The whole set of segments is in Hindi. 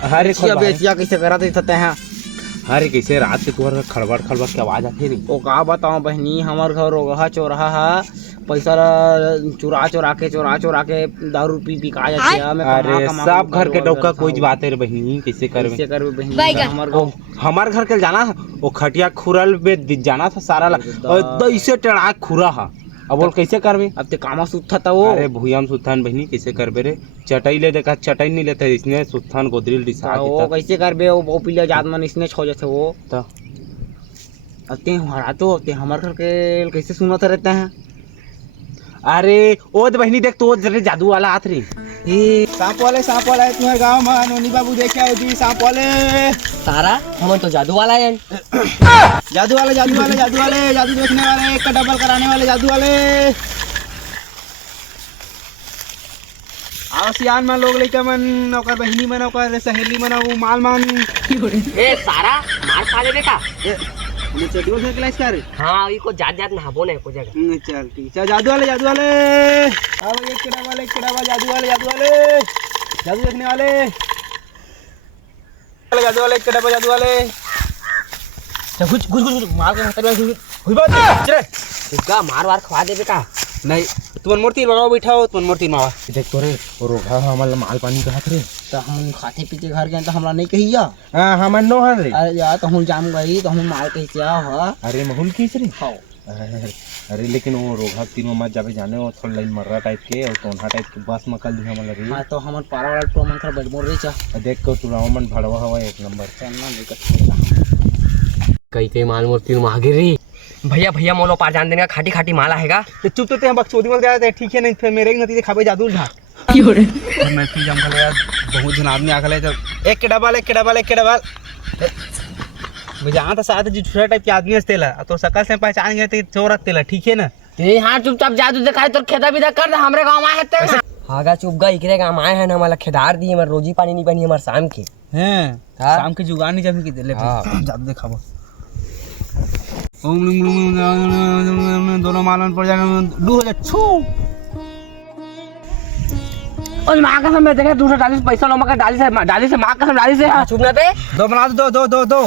अरे बेचिया कैसे करा देते हैं? अरे कैसे रात के तुम्हारे खड़बड़ खड़बड़ की आवाज आती रही? ओ का बताऊं बहनी, हमार घर रोगा चोरहा है, पैसा चुरा के दारू पी का जाती है। मैं अरे सब घर के डौका कोई बात है रे बहनी, कैसे कैसे कर करबे बहनी? हमार घर के जाना वो खटिया खुरल बे जाना था सारा ऐसे टेढ़ा खुरा हा। अब बोल कैसे करबे? अब ते कामा सुत्था था वो। अरे भूयाम सुत्थान बहनी कैसे करबे रे? चटाई ले देखा, चटाई नहीं लेते इसने सुत्थान गोदरिल दिशा वो कैसे करबे? वो पिले जात मन इसने छो जाते वो तो अते हमारा तो ते हमार घर के कैसे सुनते रहते हैं? अरे ओ बहनी देख तो जरे जादू वाला हाथ रे। सांप वाले तुम्हारे गांव में नोनी बाबू देखे आओ जी सांप वाले। सारा हम तो जादू वाला है। जादू देखने वाले, एक डबल कराने वाले जादू वाले। आओ सियान में लोग लेके मन ओकर बहनी मन ओकर सहेली मन वो माल मान। ए सारा मार खा ले बेटा। नीचे दो से क्लास कर। हां ई को जात नहाबो ने को जगह। चल ठीक है, जादू वाले आओ एक डबल जादू वाले जादू देखने वाले जादू वाले कुछ मार के हतर हुई बात चल तुका मार खवा दे बेटा। नहीं तुम मूर्ति लगाओ, बैठाओ तुम मूर्ति मावा। देख तोरे रोगा हमार माल पानी का हाथ रे। तो हम खाते पीते घर गए तो हमरा नहीं कहिया। हां हमन नो हन रे। अरे यार तो हम जाम गई तो हम माल कैसे आ? अरे महुल किस रे? हां अरे लेकिन वो रोगा तीनों मत जाबे जाने वो थोड़ा लाइन मर्रा टाइप के और तोन्हा टाइप के बस मकल दी हमन रे। हां तो हमन पारा वाला तो मन कर बजमोर रे चा देख को तू राव मन भड़वा हवा एक नंबर चलना नहीं कर कई माल मूर्ति मागे रे। भैया मोलो पार जान देने का खाटी माल आएगा। तो चुप तो ते बकचोदी मत जाते ठीक है, नहीं फिर मेरे ही नतीजे खाबे जादू ढा मैं फिर जम खले यार बहुत जन आदमी आ गए। जब एक के डबल मुझे आता साथ जी छोटा टाइप के आदमी हस्तेला तो सकल से पहचान गए तो चोर हस्तेला ठीक है ना। ते हां चुपचाप जादू दिखाए तो खेदा विदा कर हमरे गांव में आते हैं। हागा चुप गई इकरे गांव आए हैं ना, हमारा खेदार दी हमर रोजी पानी नहीं बनी हमर शाम के हैं शाम के जुगाड़ नहीं जमी के ले जादू दिखाबो। दोनों मालन पड़ जाएगा डू हो छू और मां का समय देखे 240 पैसा लो मगर डाली से मां का डाली से चुप ना बे दो बना दो।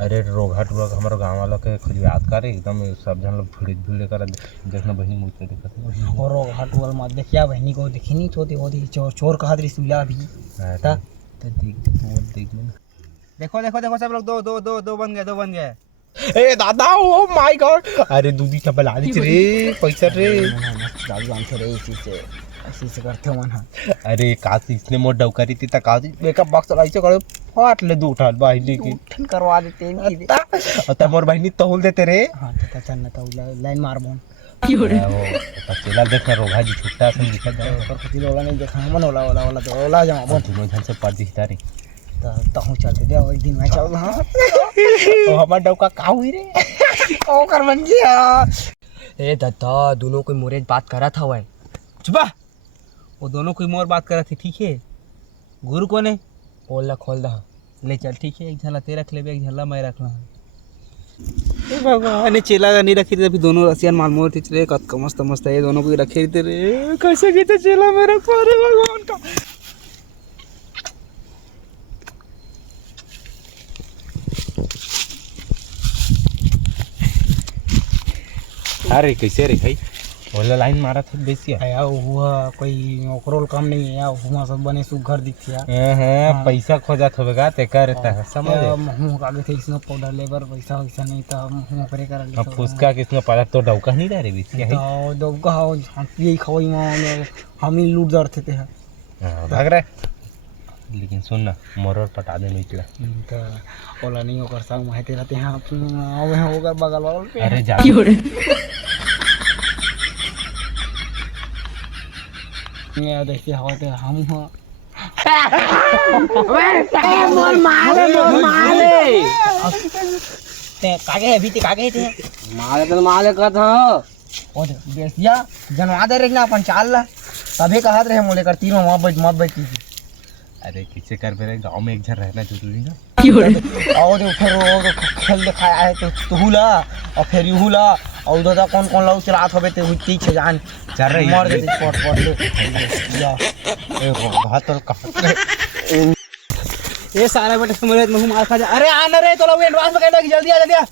अरे रोगा टूरा हमारे गांव वाला के खिलात कर एकदम सब जन लोग भीड़ कर देखना बहनी मुझे देखत और रोगा टूरा मत देखिया बहनी को देखी नहीं छोटी होती चोर कहा रे सुला भी तो देख देखो सब लोग दो बन गए। ए दादा ओ माय गॉड। अरे दूधी चपल आ दी रे पैसा रे दादू जानते रे इसी से करते मन। अरे काश इसने मोर डौकरी ती तक काजी मेकअप बॉक्स ऐसे करे फाट ले दू उठा बहनी की उठन करवा देते हैं और मोर बहनी तौल देते रे। हां तो चल ना तो लाइन मार बोन वो पचेला देख रोगा जी छुट्टा से दिखा दे पर खती लोला नहीं देखा मन ओला तो ओला जमा बोन दोनों जन से पर दिखता रे। तो हूं चलते दे एक दिन मैं चल। हां ओ हमार डौका का हुई रे ओ कर बन गया। ए दादा दोनों कोई मोरे बात करा था वै चुपा वो दोनों कोई मोर बात कर रहे थे ठीक है। गुरु कौन है? बोल खोल दा ले चल ठीक है, एक झला ते रख ले एक झला मैं रख ला। ए भगवान ने चेला नहीं रखी थी अभी दोनों रसियन मालमोर थी चले कत मस्त है दोनों को रखे थे रे कैसे की चेला मेरा पारे भगवान का। अरे कैसे रे भाई ओला लाइन मारा था बेसी आया हुआ कोई ओकरोल काम नहीं है यार हुआ सब बने सुघर दिखिया। हां पैसा खोजा होगा ते करता है समझ मुंह कागे थे इसने पाउडर लेबर पैसा वैसा नहीं था मुंह करे कर ले अब फुसका किसने पड़ा तो डौका नहीं रहा रे बेसी है तो डौका हो यही खवई में हम ही लूट डरते थे भाग रहा। लेकिन सुन ना मोरर पटा दे निकला तो ओला नहीं होकर संग महते रहते हैं अब होकर बगल वाला पे। अरे जा मैं देखते होते हम हां मोर मारे ते कागे अभी ते कागे थे माले का था ओ बेसिया जनवा दे रे ना अपन चाल ला तभी कहत रहे मोले कर तीनों मत बच की। अरे किसे कर मेरे गांव में एक जन रहना जरूरी ना। और फिर वो खेल दिखाया है तो तुहुला और फिर यूहुला और उधर तो कौन लोग चलात होबे ते हुई छे जान चल रही मर गए पट हाथ तो कहाँ ये सारा बेटा समझ में मार खा जा। अरे आना रे तो लोग एडवांस में कहना कि जल्दी आ